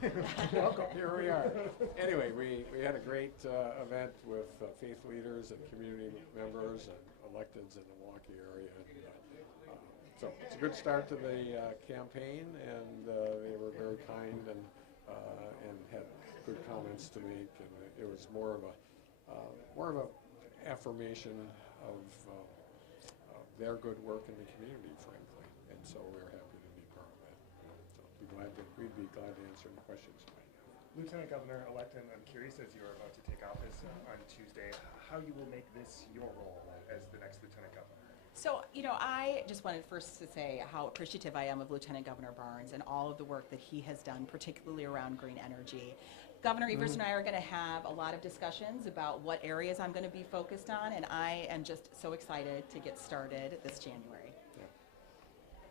Welcome, here we are. Anyway, we had a great event with faith leaders and community members and electeds in the Milwaukee area. And, so it's a good start to the campaign, and they were very kind and had good comments to make. And it was more of a affirmation of their good work in the community, frankly. And so we're happy to be part of that. So we'd be glad to answer any questions you might have. Lieutenant Governor-elect, I'm curious, as you're about to take office on Tuesday, how you will make this your role as the next Lieutenant Governor. So, I just wanted first to say how appreciative I am of Lieutenant Governor Barnes and all of the work that he has done, particularly around green energy. Governor Evers and I are going to have a lot of discussions about what areas I'm going to be focused on, and I am just so excited to get started this January.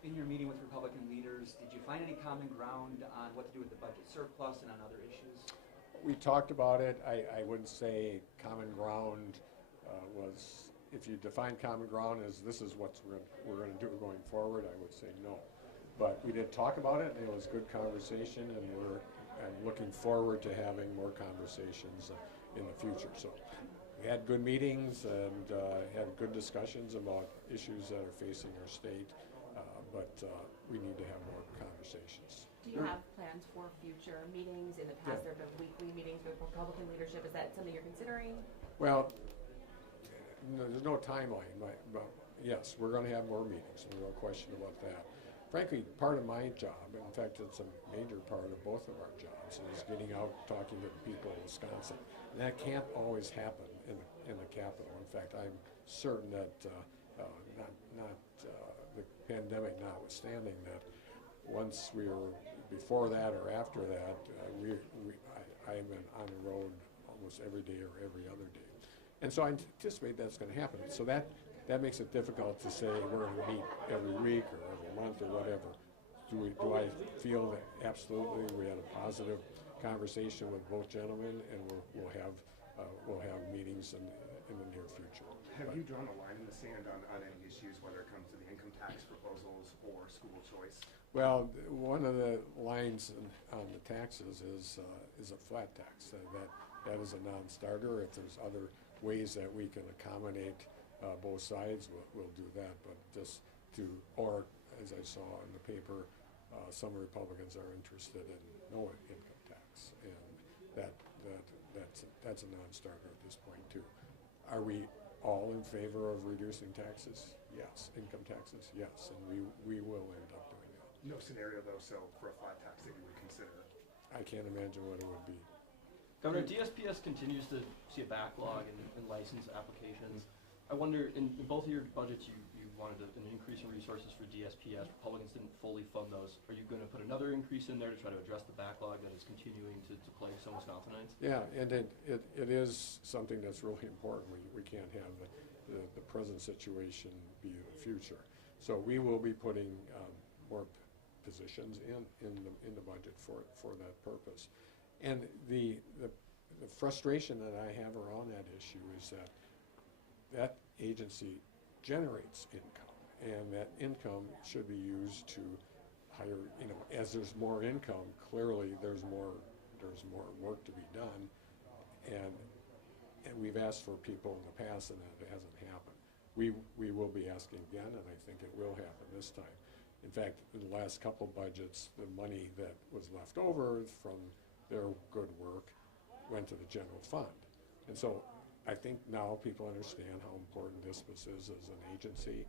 In your meeting with Republican leaders, did you find any common ground on what to do with the budget surplus and on other issues? We talked about it. I wouldn't say common ground was, if you define common ground as this is what we're going to do going forward, I would say no. But we did talk about it, and it was good conversation, and I'm looking forward to having more conversations in the future. So we had good meetings and had good discussions about issues that are facing our state, but we need to have more conversations. Do you have plans for future meetings? In the past, there have been weekly meetings with Republican leadership. Is that something you're considering? Well, no, there's no timeline, but yes, we're going to have more meetings. No question about that. Frankly, part of my job, in fact, it's a major part of both of our jobs, is getting out, talking to the people of Wisconsin. And that can't always happen in the Capitol. In fact, I'm certain that not the pandemic notwithstanding, that once we are before that or after that, I've been on the road almost every day or every other day. And so I anticipate that's going to happen. So that makes it difficult to say we're going to meet every week or every month or whatever. Do I feel that absolutely we had a positive conversation with both gentlemen, and we'll have meetings in the near future. Have you drawn a line in the sand on any issues, whether it comes to the income tax proposals or school choice? Well, one of the lines on the taxes is a flat tax. That is a non-starter. If there's other ways that we can accommodate both sides, we'll do that. But just or as I saw in the paper, some Republicans are interested in no income tax, and that's a non-starter at this point too. Are we all in favor of reducing taxes? Yes. Income taxes? Yes. And we will end up doing that. No scenario though, so for a flat tax that you would consider? I can't imagine what it would be. Governor, DSPS continues to see a backlog in license applications. I wonder, in both of your budgets, you wanted an increase in resources for DSPS. Republicans didn't fully fund those. Are you going to put another increase in there to try to address the backlog that is continuing to plague some Wisconsinites? Yeah, and it is something that's really important. We can't have the present situation be the future. So we will be putting more positions in the budget for that purpose. And the frustration that I have around that issue is that agency generates income, and that income should be used to hire, as there's more income, clearly there's more work to be done, and we've asked for people in the past and it hasn't happened. We will be asking again, and I think it will happen this time. In fact, in the last couple budgets, the money that was left over from their good work went to the general fund. And so I think now people understand how important this is as an agency,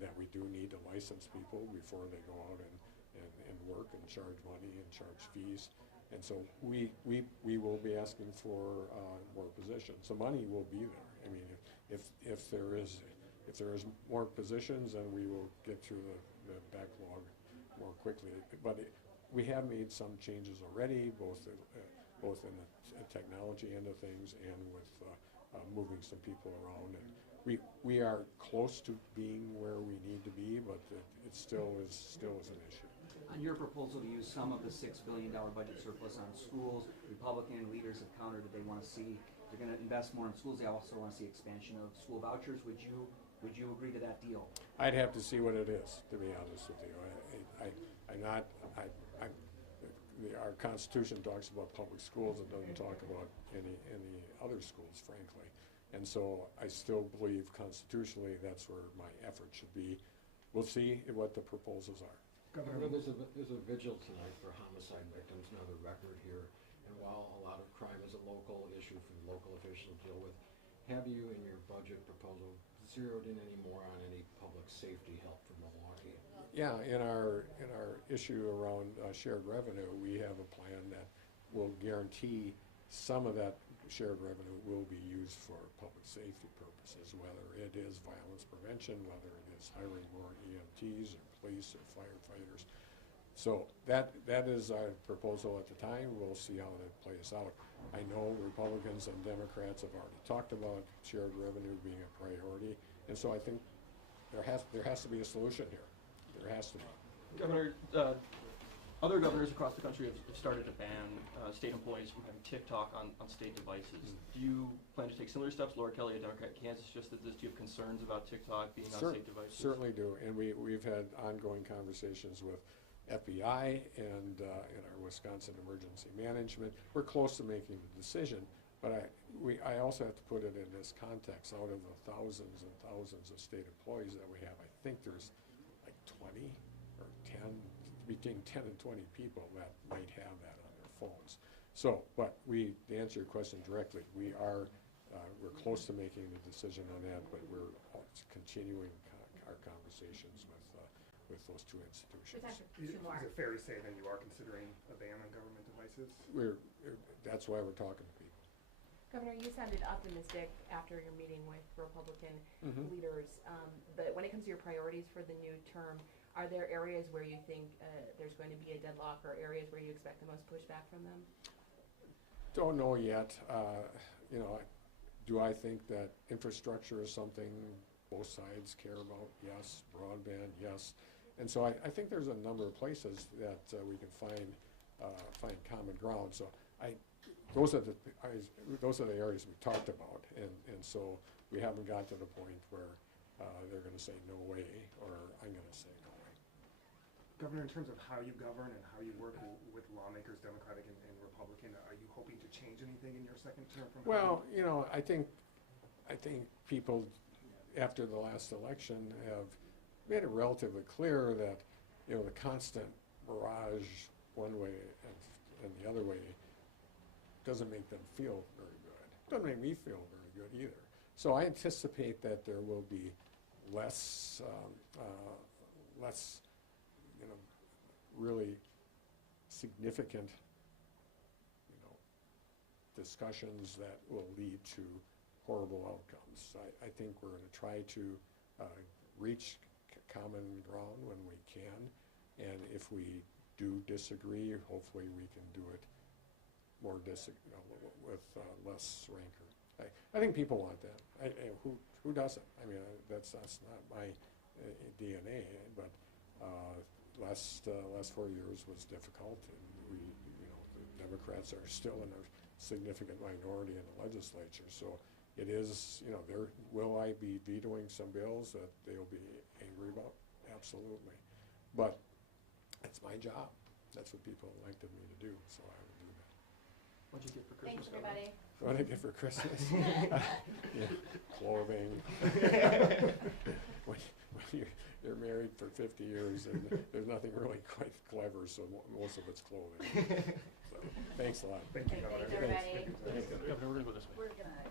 that we do need to license people before they go out and work and charge money and charge fees. And so we will be asking for more positions. The money will be there. I mean, if there is more positions, then we will get through the backlog more quickly. But we have made some changes already, both in the technology end of things and with moving some people around. And we are close to being where we need to be, but it still is an issue. On your proposal to use some of the $6 billion budget surplus on schools, Republican leaders have countered that they want to see, they're going to invest more in schools. They also want to see expansion of school vouchers. Would you agree to that deal? I'd have to see what it is, to be honest with you. our Constitution talks about public schools, it doesn't talk about any other schools, frankly. And so I still believe constitutionally that's where my effort should be. We'll see what the proposals are. Governor, There's a vigil tonight for homicide victims, another record here. And while a lot of crime is a local issue for the local officials to deal with, have you in your budget proposal zeroed in any more on any public safety help for Milwaukee? Yeah, in our issue around shared revenue, we have a plan that will guarantee some of that shared revenue will be used for public safety purposes, whether it is violence prevention, whether it is hiring more EMTs or police or firefighters. So that is our proposal at the time. We'll see how that plays out. I know Republicans and Democrats have already talked about shared revenue being a priority, and so I think there has to be a solution here. There has to be. Governor, other governors across the country have started to ban state employees from having TikTok on state devices. Do you plan to take similar steps? Laura Kelly, a Democrat in Kansas, just did this. Do you have concerns about TikTok being on state devices? Certainly do, and we've had ongoing conversations with FBI and our Wisconsin Emergency Management. We're close to making the decision, but I also have to put it in this context. Out of the thousands and thousands of state employees that we have, I think there's like 20 or 10, between 10 and 20 people that might have that on their phones. So, but to answer your question directly, we're close to making the decision on that, but we're continuing our conversations with those two institutions. is it fair to say then you are considering a ban on government devices? That's why we're talking to people. Governor, you sounded optimistic after your meeting with Republican leaders, but when it comes to your priorities for the new term, are there areas where you think there's going to be a deadlock or areas where you expect the most pushback from them? Don't know yet. Do I think that infrastructure is something both sides care about? Yes. Broadband, yes. And so I think there's a number of places that we can find common ground. So those are the areas we talked about, and so we haven't got to the point where they're going to say no way, or I'm going to say no way. Governor, in terms of how you govern and how you work with lawmakers, Democratic and Republican, are you hoping to change anything in your second term from? Well, I think people after the last election have made it relatively clear that the constant barrage one way and the other way doesn't make them feel very good. Doesn't make me feel very good either. So I anticipate that there will be less really significant discussions that will lead to horrible outcomes. I think we're going to try to reach common ground when we can, and if we do disagree, hopefully we can do it more with less rancor. I think people want that. Who doesn't? I mean, that's not my DNA. But last 4 years was difficult, and the Democrats are still in a significant minority in the legislature. So it is, will I be vetoing some bills that they'll be angry about? Absolutely. But it's my job. That's what people elected me to do, so I will do that. What'd you get for Christmas? Thanks, everybody. What did I get for Christmas? Clothing. when you're married for 50 years, and there's nothing really quite clever, so most of it's clothing. So, thanks a lot. Thank you, Thanks, Governor. everybody. Governor, we're going to go this way. We're gonna